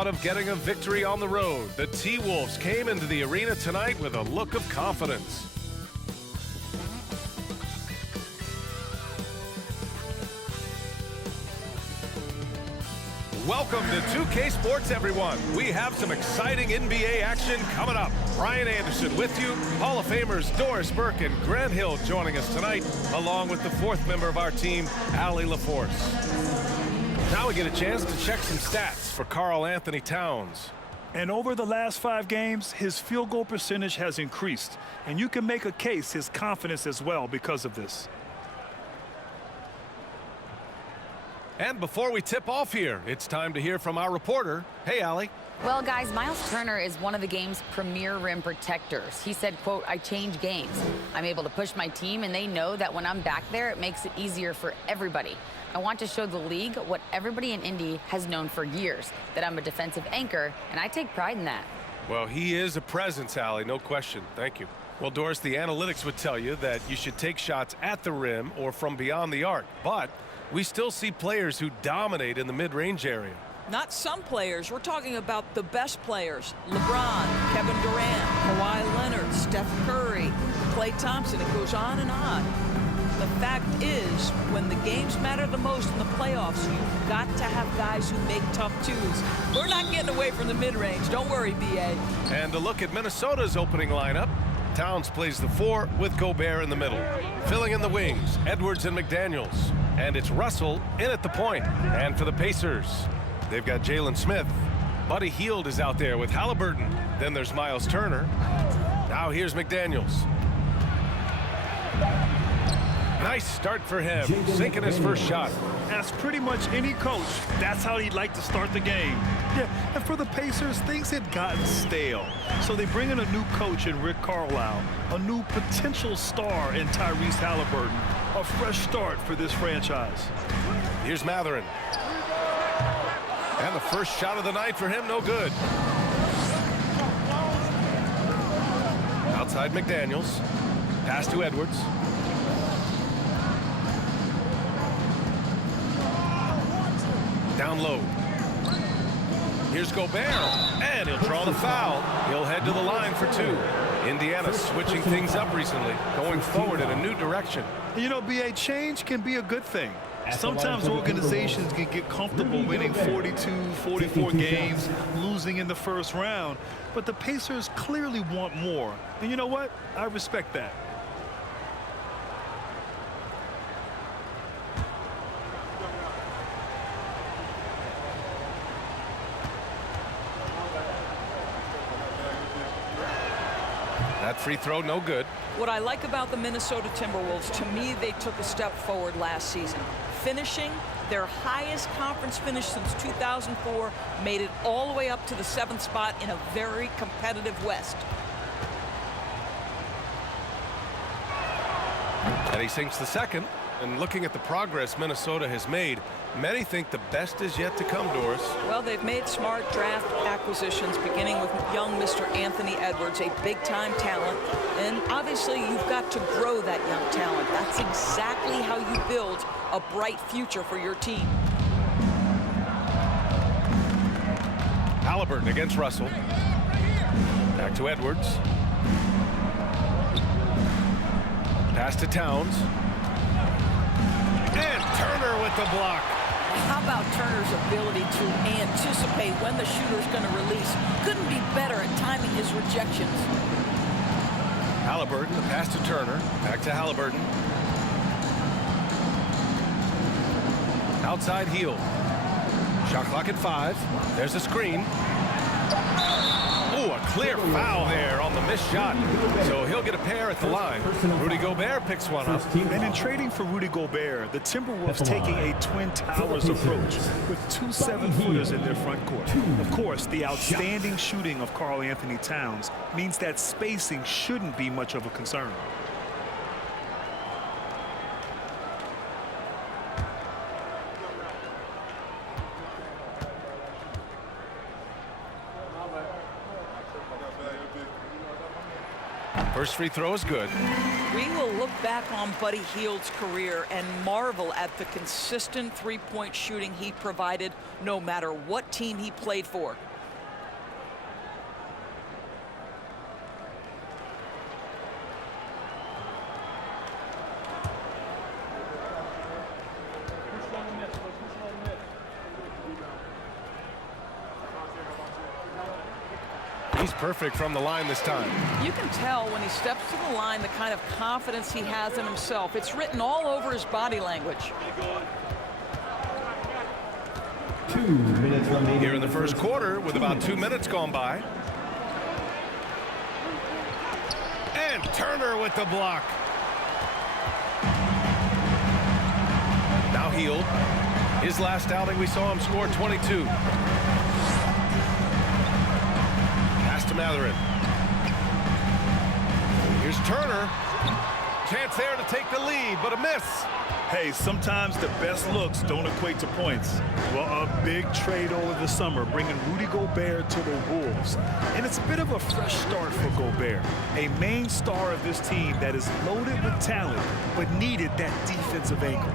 thought of getting a victory on the road, the T-Wolves came into the arena tonight with a look of confidence. Welcome to 2K Sports, everyone. We have some exciting NBA action coming up. Brian Anderson with you, Hall of Famers Doris Burke and Grant Hill joining us tonight, along with the fourth member of our team, Allie LaForce. Now we get a chance to check some stats for Karl Anthony Towns. And over the last 5 games, his field goal percentage has increased. And you can make a case his confidence as well because of this. And before we tip off here, it's time to hear from our reporter. Hey, Allie. Well, guys, Miles Turner is one of the game's premier rim protectors. He said, quote, "I change games. I'm able to push my team, and they know that when I'm back there, it makes it easier for everybody. I want to show the league what everybody in Indy has known for years, that I'm a defensive anchor, and I take pride in that." Well, he is a presence, Allie, no question. Thank you. Well, Doris, the analytics would tell you that you should take shots at the rim or from beyond the arc, but we still see players who dominate in the mid-range area. Not some players. We're talking about the best players. LeBron, Kevin Durant, Kawhi Leonard, Steph Curry, Klay Thompson. It goes on and on. The fact is, when the games matter the most in the playoffs, you've got to have guys who make tough twos. We're not getting away from the mid-range. Don't worry, B.A. And a look at Minnesota's opening lineup. Towns plays the 4 with Gobert in the middle. Filling in the wings, Edwards and McDaniels. And it's Russell in at the point. And for the Pacers, they've got Jalen Smith. Buddy Hield is out there with Halliburton. Then there's Miles Turner. Now here's McDaniels. Nice start for him, sinking his first shot. Ask pretty much any coach, that's how he'd like to start the game. Yeah, and for the Pacers, things had gotten stale. So they bring in a new coach in Rick Carlisle, a new potential star in Tyrese Halliburton, a fresh start for this franchise. Here's Matherin. And the first shot of the night for him, no good. Outside McDaniels. Pass to Edwards. Down low. Here's Gobert, and he'll draw the foul. He'll head to the line for 2. Indiana switching things up recently, going forward in a new direction. You know, B.A., change can be a good thing. Sometimes organizations can get comfortable winning 42, 44 games, losing in the first round. But the Pacers clearly want more. And you know what? I respect that. That free throw, no good. What I like about the Minnesota Timberwolves, to me, they took a step forward last season. Finishing their highest conference finish since 2004, made it all the way up to the 7th spot in a very competitive West. And he sinks the second. And looking at the progress Minnesota has made, many think the best is yet to come, Doris. Well, they've made smart draft acquisitions, beginning with young Mr. Anthony Edwards, a big-time talent. And obviously, you've got to grow that young talent. That's exactly how you build a bright future for your team. Halliburton against Russell. Back to Edwards. Pass to Towns. And Turner with the block. How about Turner's ability to anticipate when the shooter's going to release? Couldn't be better at timing his rejections. Halliburton, the pass to Turner. Back to Halliburton. Outside Hield. Shot clock at 5. There's a screen. Ooh, a clear foul there on the missed shot. So he'll get a pair at the line. Rudy Gobert picks one up. And in trading for Rudy Gobert, the Timberwolves taking a Twin Towers approach with 2 7-footers in their front court. Of course, the outstanding shooting of Karl Anthony Towns means that spacing shouldn't be much of a concern. First free throw is good. We will look back on Buddy Hield's career and marvel at the consistent three-point shooting he provided no matter what team he played for. He's perfect from the line this time. You can tell when he steps to the line the kind of confidence he has in himself. It's written all over his body language. 2 minutes remaining. Here in the first quarter with about 2 minutes gone by. And Turner with the block. Now Hield. His last outing we saw him score 22. Pass to Mathurin. Here's Turner. Chance there to take the lead, but a miss. Hey, sometimes the best looks don't equate to points. Well, a big trade over the summer, bringing Rudy Gobert to the Wolves. And it's a bit of a fresh start for Gobert, a main star of this team that is loaded with talent, but needed that defensive anchor.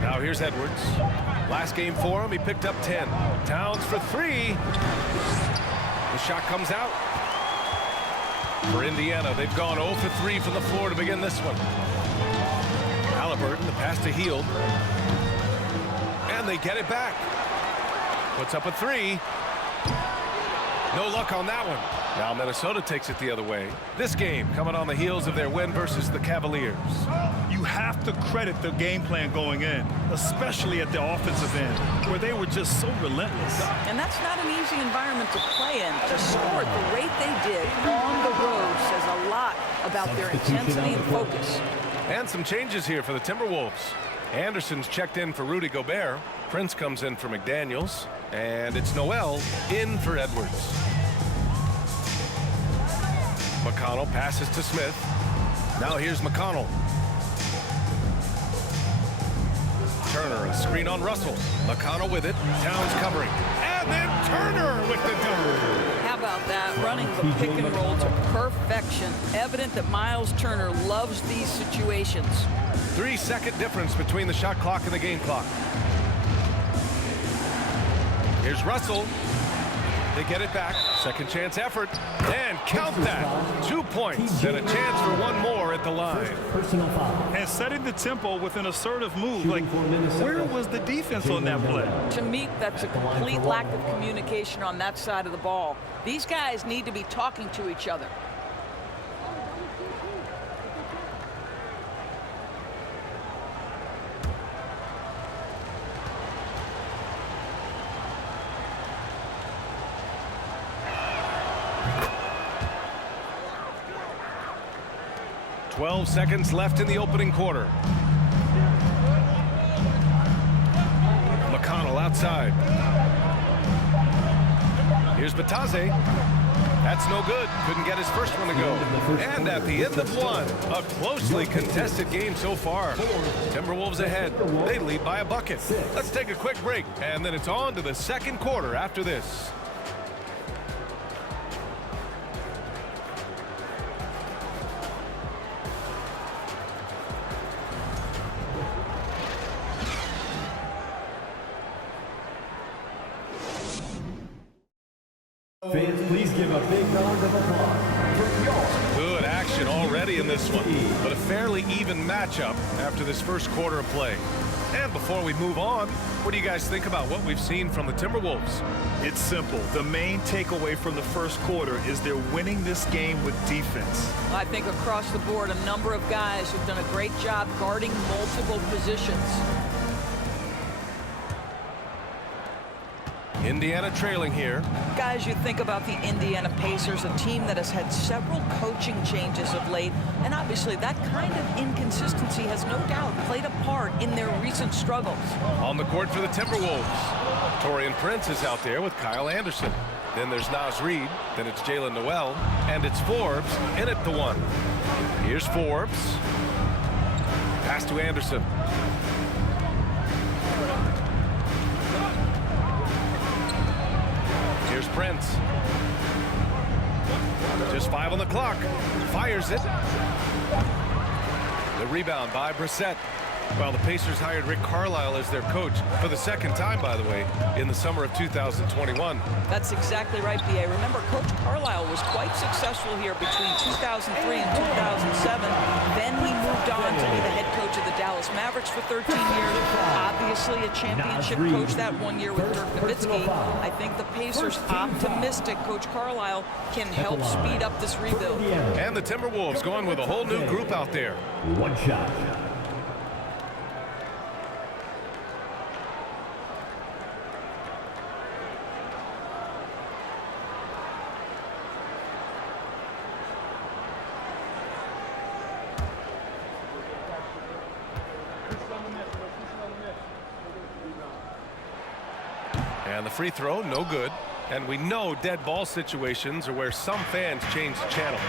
Now here's Edwards. Last game for him, he picked up 10. Towns for 3. The shot comes out. For Indiana, they've gone 0 for 3 from the floor to begin this one. Halliburton, the pass to Hield. And they get it back. Puts up a 3. No luck on that one. Now Minnesota takes it the other way. This game coming on the heels of their win versus the Cavaliers. You have to credit the game plan going in, especially at the offensive end, where they were just so relentless. And that's not an easy environment to play in. To score at the rate they did on the road says a lot about their intensity and focus. And some changes here for the Timberwolves. Anderson's checked in for Rudy Gobert. Prince comes in for McDaniels. And it's Noel in for Edwards. McConnell passes to Smith. Now here's McConnell. Turner, a screen on Russell. McConnell with it. Towns covering. And then Turner with the dunk. How about that? Running the pick and roll to perfection. Evident that Miles Turner loves these situations. 3-second difference between the shot clock and the game clock. Here's Russell. They get it back. Second chance effort. And count that. 2 points and a chance for one more at the line. Personal foul. And setting the tempo with an assertive move. Like, where was the defense on that play? To me, that's a complete lack of communication on that side of the ball. These guys need to be talking to each other. Twelve seconds left in the opening quarter. McConnell outside. Here's Batase. That's no good. Couldn't get his first one to go. And at the end of one, a closely contested game so far. Timberwolves ahead. They lead by a bucket. Let's take a quick break, and then it's on to the second quarter after this. Fans, please give a big round of applause for your Good action already in this one, but a fairly even matchup after this first quarter of play. And before we move on, what do you guys think about what we've seen from the Timberwolves? It's simple. The main takeaway from the first quarter is they're winning this game with defense. I think across the board, a number of guys have done a great job guarding multiple positions. Indiana trailing here. Guys, you think about the Indiana Pacers, a team that has had several coaching changes of late, and obviously that kind of inconsistency has no doubt played a part in their recent struggles. On the court for the Timberwolves, Taurean Prince is out there with Kyle Anderson. Then there's Naz Reid, then it's Jalen Noel, and it's Forbes in at the one. Here's Forbes. Pass to Anderson. Here's Prince. Just 5 on the clock. Fires it. The rebound by Brissett. Well, the Pacers hired Rick Carlisle as their coach for the second time, by the way, in the summer of 2021. That's exactly right, B.A. Remember, Coach Carlisle was quite successful here between 2003 and 2007. Then he moved on to be the head coach of the Dallas Mavericks for 13 years. Obviously a championship coach that 1 year with Dirk Nowitzki. I think the Pacers optimistic Coach Carlisle can help speed up this rebuild. And the Timberwolves going with a whole new group out there. One shot. And the free throw, no good. And we know dead ball situations are where some fans change the channel.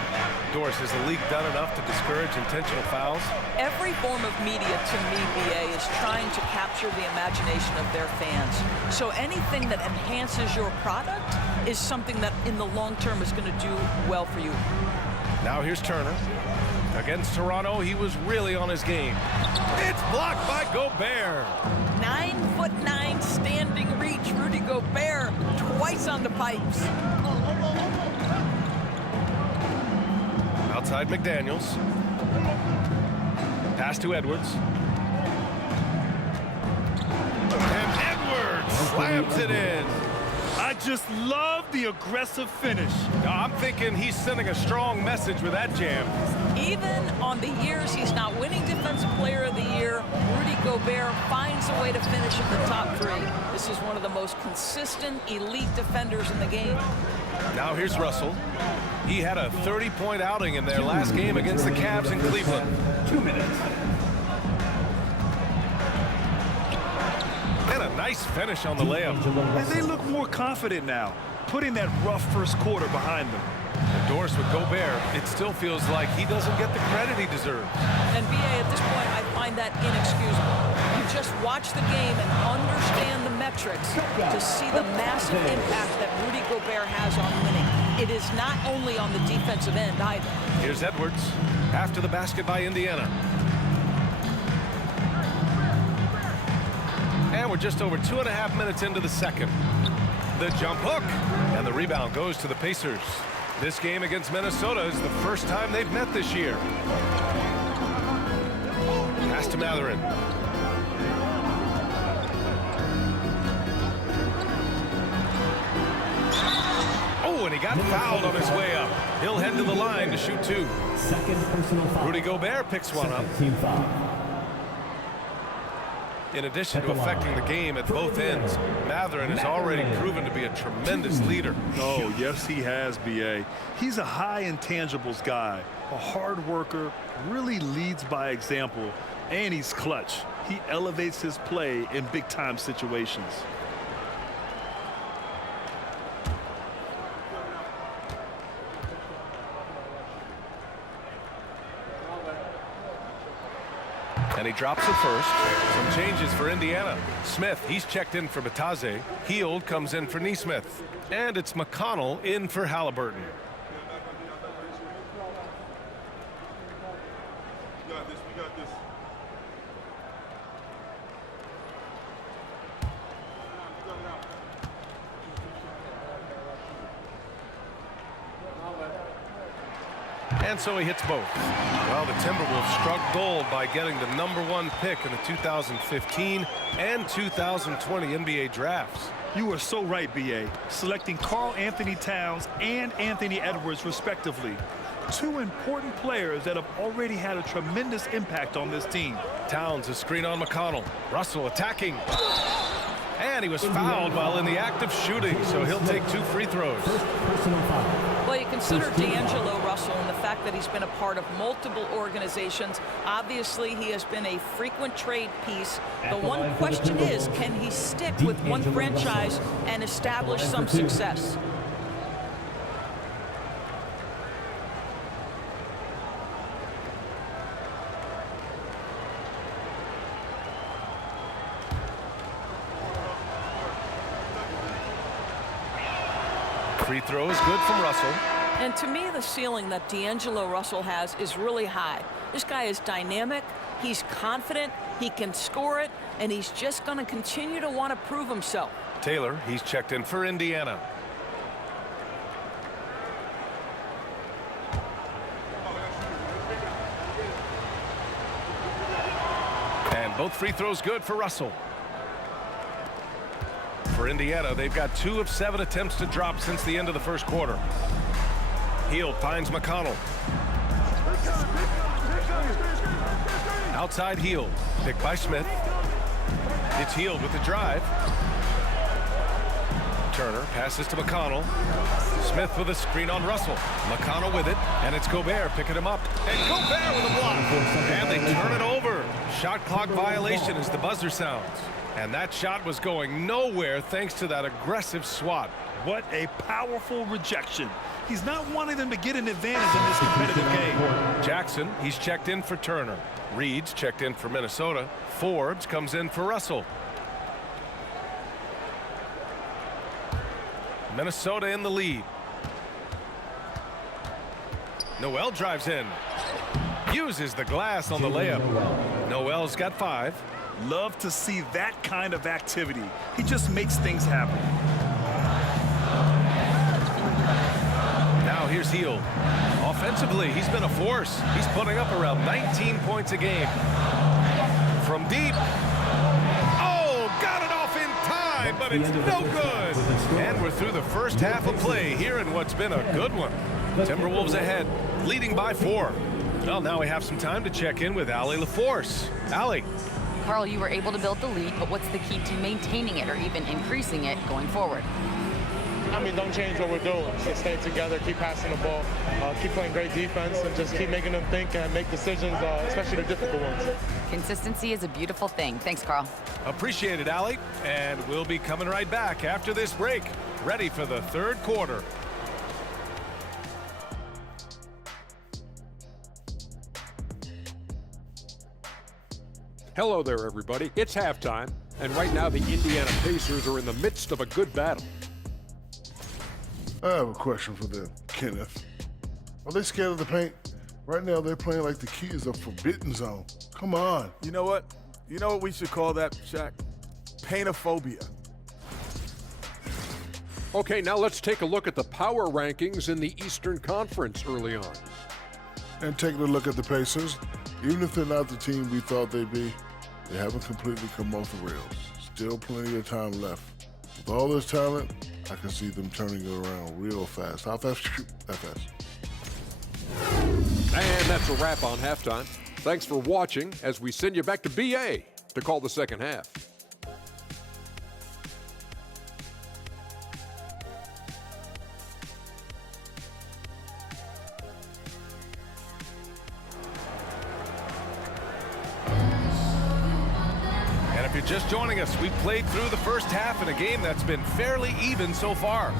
Doris, has the league done enough to discourage intentional fouls? Every form of media, to me, BA, is trying to capture the imagination of their fans. So anything that enhances your product is something that in the long term is going to do well for you. Now here's Turner. Against Toronto, he was really on his game. It's blocked by Gobert. 9'9" standing reach, Rudy Gobert, twice on the pipes. Outside McDaniels. Pass to Edwards. And Edwards slams it in. I just love the aggressive finish. Now, I'm thinking he's sending a strong message with that jam. Even on the years he's not winning Defensive Player of the Year, Rudy Gobert finds a way to finish in the top three. This is one of the most consistent, elite defenders in the game. Now here's Russell. He had a 30-point outing in their last game against the Cavs in Cleveland. 2 minutes. And a nice finish on the layup. And they look more confident now, putting that rough first quarter behind them. And Doris, with Gobert, it still feels like he doesn't get the credit he deserves. And BA, at this point, I find that inexcusable. You just watch the game and understand the metrics to see the massive impact that Rudy Gobert has on winning. It is not only on the defensive end either. Here's Edwards after the basket by Indiana. And we're just over 2.5 minutes into the second. The jump hook, and the rebound goes to the Pacers. This game against Minnesota is the first time they've met this year. Pass to Matherin. Oh, and he got fouled on his way up. He'll head to the line to shoot two. Second personal foul. Rudy Gobert picks one up. Team foul. In addition to affecting the game at both ends, Matherin has already proven to be a tremendous leader. Oh, yes, he has, B.A. He's a high intangibles guy, a hard worker, really leads by example, and he's clutch. He elevates his play in big-time situations. And he drops it first. Some changes for Indiana. Smith, he's checked in for Bataze. Heald comes in for Neesmith. And it's McConnell in for Halliburton. We got this. We got this. And so he hits both. Well, the Timberwolves struck gold by getting the #1 pick in the 2015 and 2020 NBA drafts. You are so right, B.A. Selecting Karl Anthony Towns and Anthony Edwards, respectively. Two important players that have already had a tremendous impact on this team. Towns, a screen on McConnell. Russell attacking. And he was fouled while in the act of shooting, so he'll take 2 free throws. First personal foul. Well, you consider D'Angelo Russell and the fact that he's been a part of multiple organizations. Obviously, he has been a frequent trade piece. The one question is, can he stick with one franchise and establish some success? Free throw is good from Russell. And to me, the ceiling that D'Angelo Russell has is really high. This guy is dynamic, he's confident, He can score it, and he's just going to continue to want to prove himself. Taylor, he's checked in for Indiana. And both free throws good for Russell. For Indiana, they've got 2 of 7 attempts to drop since the end of the first quarter. Hield finds McConnell. Outside Hield, picked by Smith. It's Hield with the drive. Turner passes to McConnell. Smith with a screen on Russell. McConnell with it, and it's Gobert picking him up. And Gobert with a block. And they turn it over. Shot clock violation as the buzzer sounds. And that shot was going nowhere thanks to that aggressive swat. What a powerful rejection. He's not wanting them to get an advantage in this competitive game. Jackson, he's checked in for Turner. Reed's checked in for Minnesota. Forbes comes in for Russell. Minnesota in the lead. Noel drives in. Uses the glass on the layup. Noel's got 5. Love to see that kind of activity. He just makes things happen. Now here's Hield. Offensively, he's been a force. He's putting up around 19 points a game. From deep. Oh, got it off in time, but it's no good. And we're through the first half of play here in what's been a good one. Timberwolves ahead, leading by 4. Well, now we have some time to check in with Allie LaForce. Allie. Carl, you were able to build the lead, but what's the key to maintaining it or even increasing it going forward? I mean, don't change what we're doing. Just stay together, keep passing the ball, keep playing great defense, and just keep making them think and make decisions, especially the difficult ones. Consistency is a beautiful thing. Thanks, Carl. Appreciate it, Allie. And we'll be coming right back after this break, ready for the third quarter. Hello there, everybody. It's halftime, and right now the Indiana Pacers are in the midst of a good battle. I have a question for them, Kenneth. Are they scared of the paint? Right now, they're playing like the key is a forbidden zone. Come on. You know what? You know what we should call that, Shaq? Paintophobia. Okay, now let's take a look at the power rankings in the Eastern Conference early on. And taking a look at the Pacers, even if they're not the team we thought they'd be, they haven't completely come off the rails. Still plenty of time left. With all this talent, I can see them turning it around real fast. How fast? That fast. And that's a wrap on halftime. Thanks for watching as we send you back to BA to call the second half. And if you're just joining us, we've played through the first half in a game that's been fairly even so far.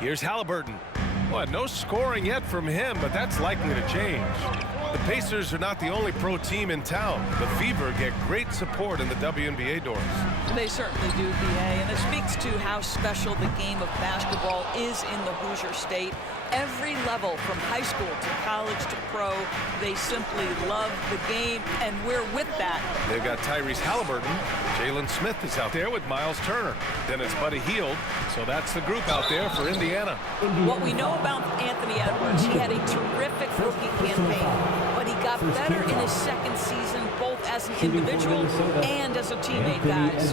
Here's Halliburton. Well, no scoring yet from him, but that's likely to change. The Pacers are not the only pro team in town. The Fever get great support in the WNBA doors. They certainly do, BA, and it speaks to how special the game of basketball is in the Hoosier State. Every level, from high school to college to pro, they simply love the game, and we're with that. They've got Tyrese Halliburton. Jalen Smith is out there with Miles Turner. Then it's Buddy Hield. So that's the group out there for Indiana. What we know about Anthony Edwards, he had a terrific rookie campaign, but he got better in his second season, both as an individual and as a teammate, guys.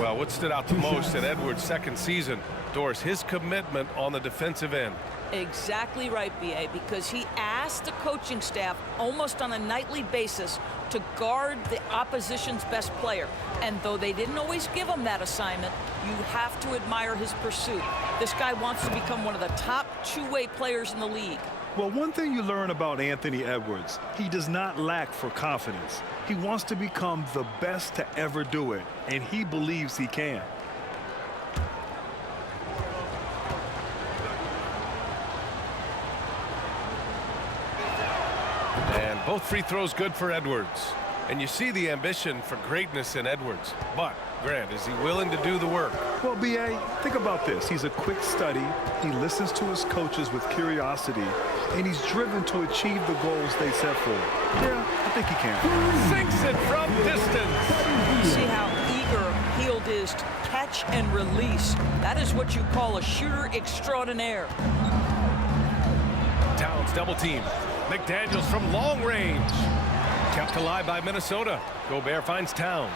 Well, what stood out the most in Edwards' second season, Doris, his commitment on the defensive end. Exactly right, BA, because he asked the coaching staff almost on a nightly basis to guard the opposition's best player. And though they didn't always give him that assignment, you have to admire his pursuit. This guy wants to become one of the top two-way players in the league. Well, one thing you learn about Anthony Edwards, he does not lack for confidence. He wants to become the best to ever do it, and he believes he can. And both free throws good for Edwards. And you see the ambition for greatness in Edwards. But, Grant, is he willing to do the work? Well, B.A., think about this. He's a quick study. He listens to his coaches with curiosity, and he's driven to achieve the goals they set for him. Yeah, I think he can. Sinks it from distance. See how eager Hield is to catch and release. That is what you call a shooter extraordinaire. Towns double team. McDaniels from long range. Kept alive by Minnesota. Gobert finds Towns.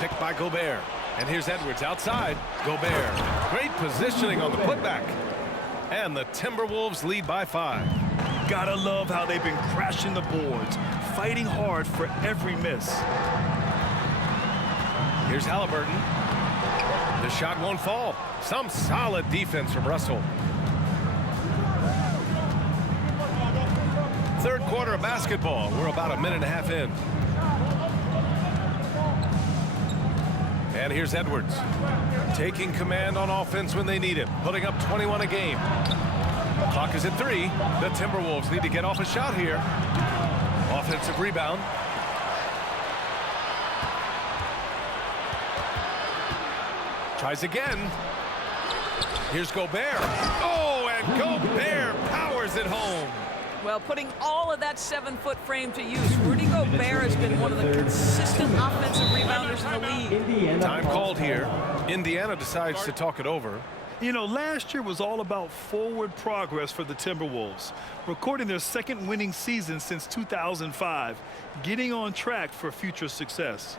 Picked by Gobert. And here's Edwards outside. Gobert. Great positioning on the putback. And the Timberwolves lead by 5. Gotta love how they've been crashing the boards, fighting hard for every miss. Here's Halliburton. The shot won't fall. Some solid defense from Russell. Third quarter of basketball. We're about a minute and a half in. And here's Edwards. Taking command on offense when they need it. Putting up 21 a game. Clock is at 3. The Timberwolves need to get off a shot here. Offensive rebound. Tries again. Here's Gobert. Oh, and Gobert powers it home. Well, putting all of that 7-foot frame to use, Rudy Gobert has been one of the consistent offensive rebounders in the league. Time called here. Indiana decides to talk it over. You know, last year was all about forward progress for the Timberwolves, recording their second winning season since 2005, getting on track for future success.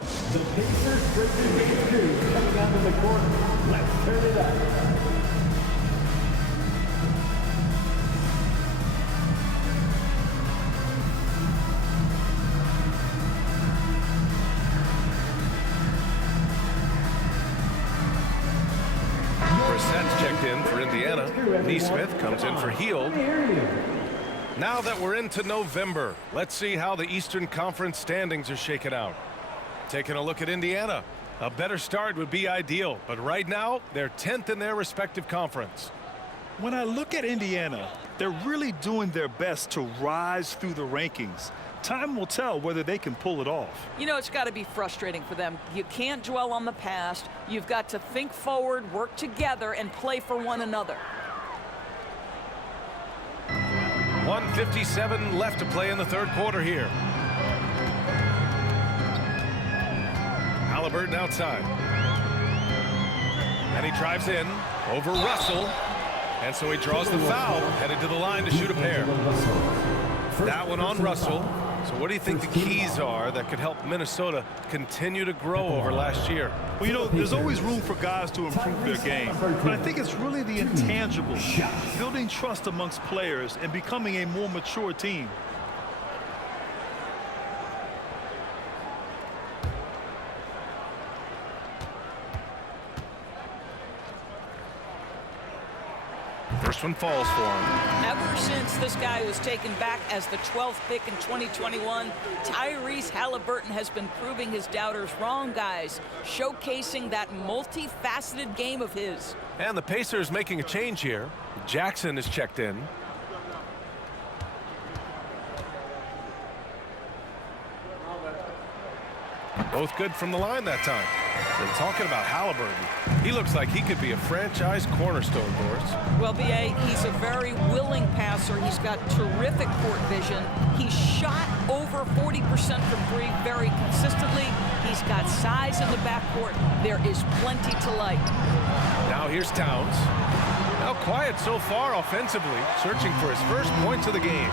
The Pacers bring the game 2 coming out of the court. Let's turn it up. Brissett's checked in for Indiana. Neesmith comes in for Hield. Now that we're into November, let's see how the Eastern Conference standings are shaken out. Taking a look at Indiana. A better start would be ideal, but right now they're 10th in their respective conference. When I look at Indiana, they're really doing their best to rise through the rankings. Time will tell whether they can pull it off. You know, it's got to be frustrating for them. You can't dwell on the past. You've got to think forward, work together, and play for one another. 1:57 left to play in the third quarter here. Halliburton outside. And he drives in over Russell. And so he draws the foul, headed to the line to shoot a pair. That one on Russell. So what do you think the keys are that could help Minnesota continue to grow over last year? Well, you know, there's always room for guys to improve their game. But I think it's really the intangibles, building trust amongst players and becoming a more mature team. First one falls for him. Ever since this guy was taken back as the 12th pick in 2021, Tyrese Halliburton has been proving his doubters wrong, guys, showcasing that multifaceted game of his. And the Pacers making a change here. Jackson is checked in. Both good from the line that time. And talking about Halliburton, he looks like he could be a franchise cornerstone, Boris. Well, B.A., he's a very willing passer. He's got terrific court vision. He's shot over 40% from 3 very consistently. He's got size in the backcourt. There is plenty to like. Now here's Towns. Now quiet so far offensively, searching for his first points of the game.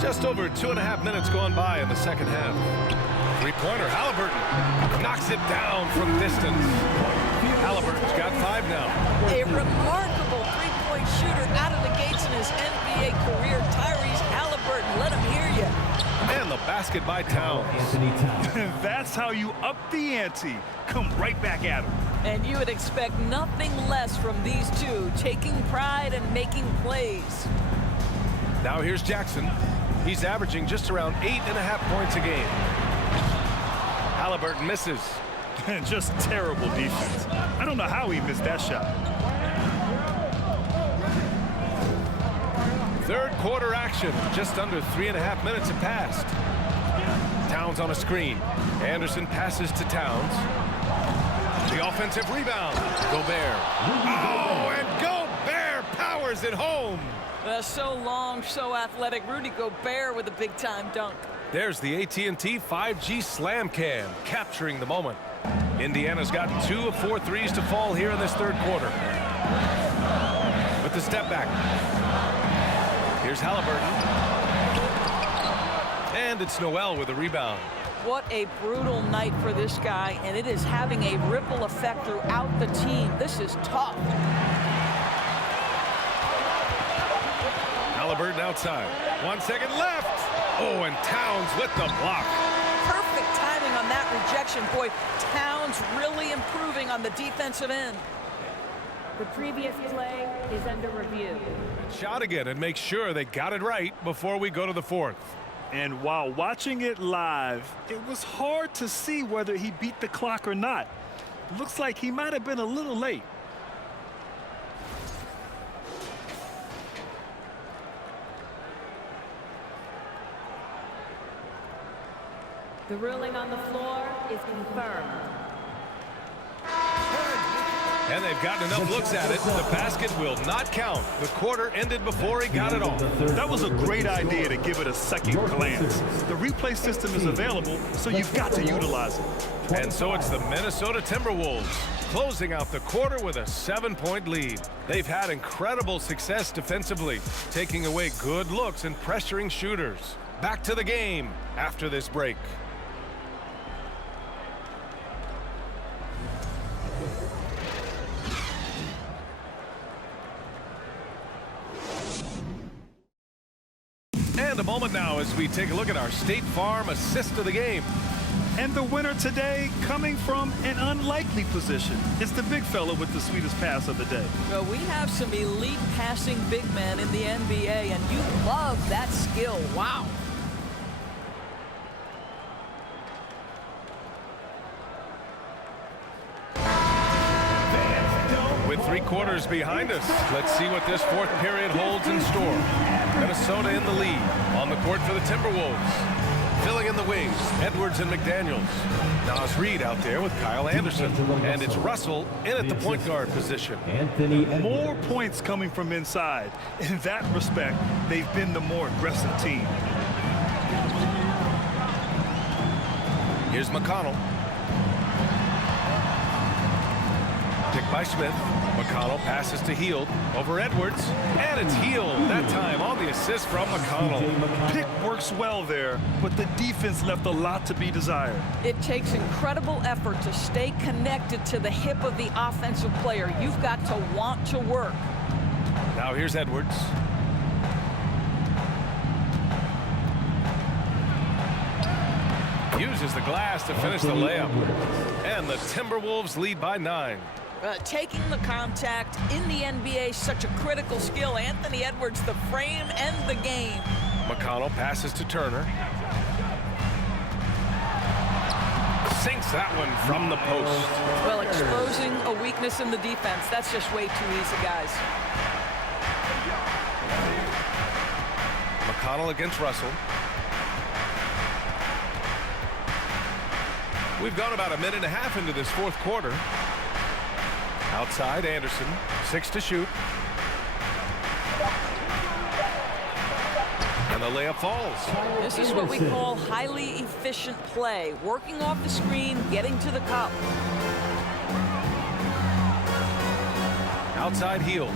Just over 2.5 minutes gone by in the second half. Three-pointer, Halliburton knocks it down from distance. Halliburton's got 5 now. A remarkable three-point shooter out of the gates in his NBA career, Tyrese Halliburton. Let him hear you. And the basket by Towns. That's how you up the ante. Come right back at him. And you would expect nothing less from these two, taking pride and making plays. Now here's Jackson. He's averaging just around 8.5 points a game. Halliburton misses. And just terrible defense. I don't know how he missed that shot. Third quarter action. Just under 3.5 minutes have passed. Towns on a screen. Anderson passes to Towns. The offensive rebound. Gobert. Oh, and Gobert powers it home. So long, so athletic. Rudy Gobert with a big-time dunk. There's the AT&T 5G Slam Cam, capturing the moment. Indiana's gotten 2 of 4 threes to fall here in this third quarter. With the step back. Here's Halliburton. And it's Noel with a rebound. What a brutal night for this guy, and it is having a ripple effect throughout the team. This is tough. Halliburton outside. 1 second left. Oh, and Towns with the block. Perfect timing on that rejection. Boy, Towns really improving on the defensive end. The previous play is under review. Shot again and make sure they got it right before we go to the fourth. And while watching it live, it was hard to see whether he beat the clock or not. Looks like he might have been a little late. The ruling on the floor is confirmed. And they've gotten enough looks at it. The basket will not count. The quarter ended before he got it off. That was a great idea to give it a second glance. The replay system is available, so you've got to utilize it. And so it's the Minnesota Timberwolves closing out the quarter with a 7-point lead. They've had incredible success defensively, taking away good looks and pressuring shooters. Back to the game after this break. And a moment now as we take a look at our State Farm assist of the game. And the winner today coming from an unlikely position. It's the big fella with the sweetest pass of the day. Well, we have some elite passing big men in the NBA, and you love that skill. Wow. With 3 quarters behind us, let's see what this fourth period holds in store. Minnesota in the lead. On the court for the Timberwolves. Filling in the wings, Edwards and McDaniels. Nas Reed out there with Kyle Anderson. And it's Russell in at the point guard position. More points coming from inside. In that respect, they've been the more aggressive team. Here's McConnell. Picked by Smith. McConnell passes to Hield over Edwards, and it's Hield that time on the assist from McConnell. Pick works well there, but the defense left a lot to be desired. It takes incredible effort to stay connected to the hip of the offensive player. You've got to want to work. Now here's Edwards. Uses the glass to finish the layup. And the Timberwolves lead by 9. Taking the contact in the NBA, such a critical skill. Anthony Edwards, the frame and the game. McConnell passes to Turner. Sinks that one from the post. Well, exposing a weakness in the defense. That's just way too easy, guys. McConnell against Russell. We've gone about 1.5 minutes into this fourth quarter. Outside, Anderson, 6 to shoot. And the layup falls. This is what we call highly efficient play. Working off the screen, getting to the cup. Outside, Hield.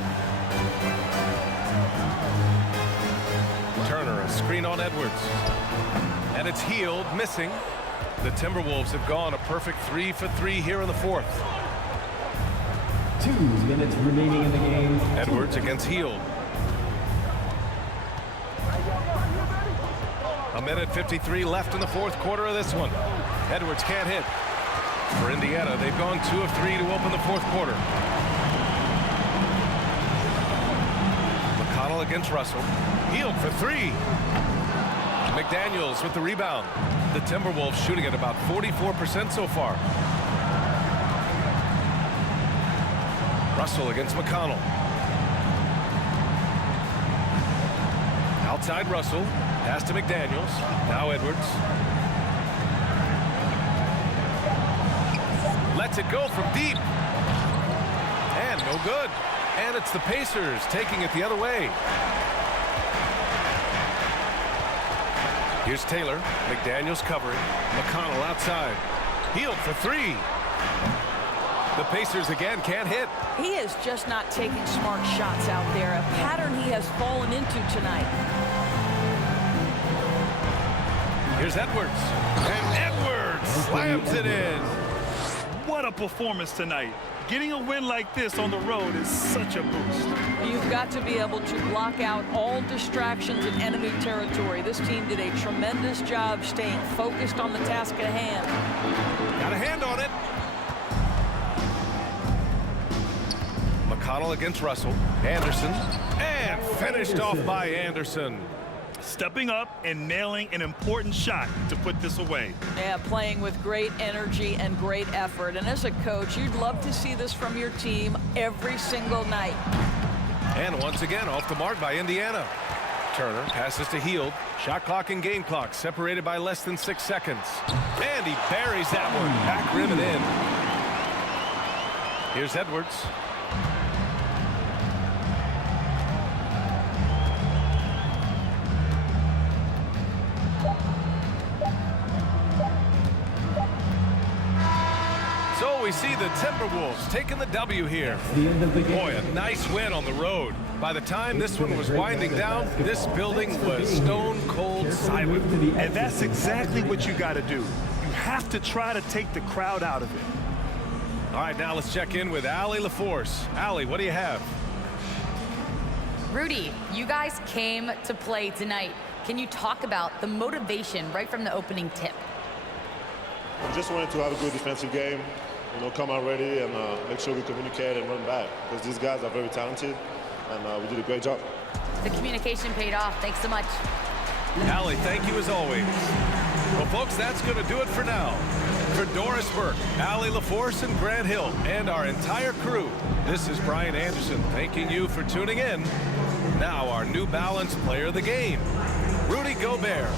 Turner, a screen on Edwards. And it's Hield missing. The Timberwolves have gone a perfect 3 for 3 here in the fourth. 2 minutes remaining in the game. Edwards against Hield. 1:53 left in the fourth quarter of this one. Edwards can't hit. For Indiana, they've gone 2 of 3 to open the fourth quarter. McConnell against Russell. Hield for 3. McDaniels with the rebound. The Timberwolves shooting at about 44% so far. Russell against McConnell. Outside Russell. Pass to McDaniels. Now Edwards. Lets it go from deep. And no good. And it's the Pacers taking it the other way. Here's Taylor. McDaniels covering. McConnell outside. Healed for three. The Pacers again can't hit. He is just not taking smart shots out there, a pattern he has fallen into tonight. Here's Edwards. And Edwards slams it in. What a performance tonight. Getting a win like this on the road is such a boost. You've got to be able to block out all distractions in enemy territory. This team did a tremendous job staying focused on the task at hand. Got a hand on it. McConnell against Russell. Anderson. And finished off by Anderson. Stepping up and nailing an important shot to put this away. Yeah, playing with great energy and great effort. And as a coach, you'd love to see this from your team every single night. And once again, off the mark by Indiana. Turner passes to Hield. Shot clock and game clock separated by less than 6 seconds. And he buries that one. Back rim and in. Here's Edwards. So we see the Timberwolves taking the W here. Boy, a nice win on the road. By the time this one was winding down, this building was stone cold silent. And that's exactly what you got to do. You have to try to take the crowd out of it. All right, now let's check in with Allie LaForce. Allie, what do you have? Rudy, you guys came to play tonight. Can you talk about the motivation right from the opening tip? We just wanted to have a good defensive game, come out ready and make sure we communicate and run back, because these guys are very talented, and we did a great job. The communication paid off. Thanks so much. Allie, thank you as always. Well, folks, that's going to do it for now. For Doris Burke, Allie LaForce, and Grant Hill, and our entire crew, this is Brian Anderson thanking you for tuning in. Now our New Balance Player of the Game, Rudy Gobert.